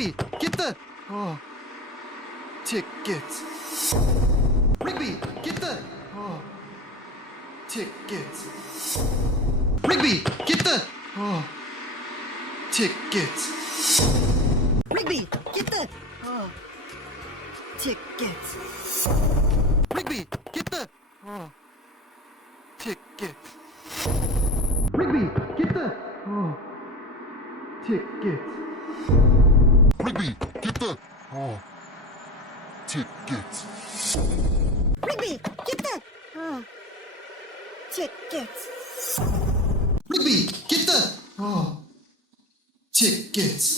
Rigby, get the tickets. Rigby, get the tickets. Rigby, get the tickets. Rigby, get the tickets. Rigby, get the tickets. Rigby, get the tickets. Rigby, get the tickets. Rigby, get the tickets. Rigby, get the tickets. Rigby, get the tickets.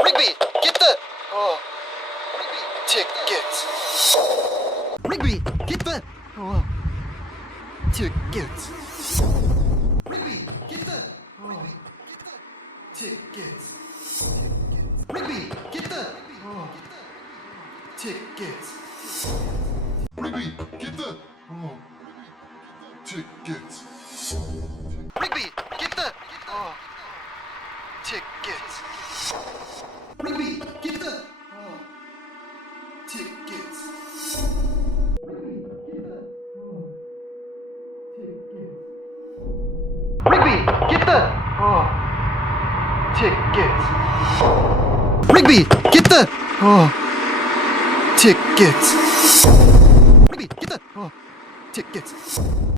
Rigby, get the tickets. Rigby, get the tickets. Rigby, get the tickets. Rigby, get the tickets. Rigby, get the tickets. Rigby, get the tickets. Rigby, get the tickets. Rigby, get the tickets. Rigby, get the tickets.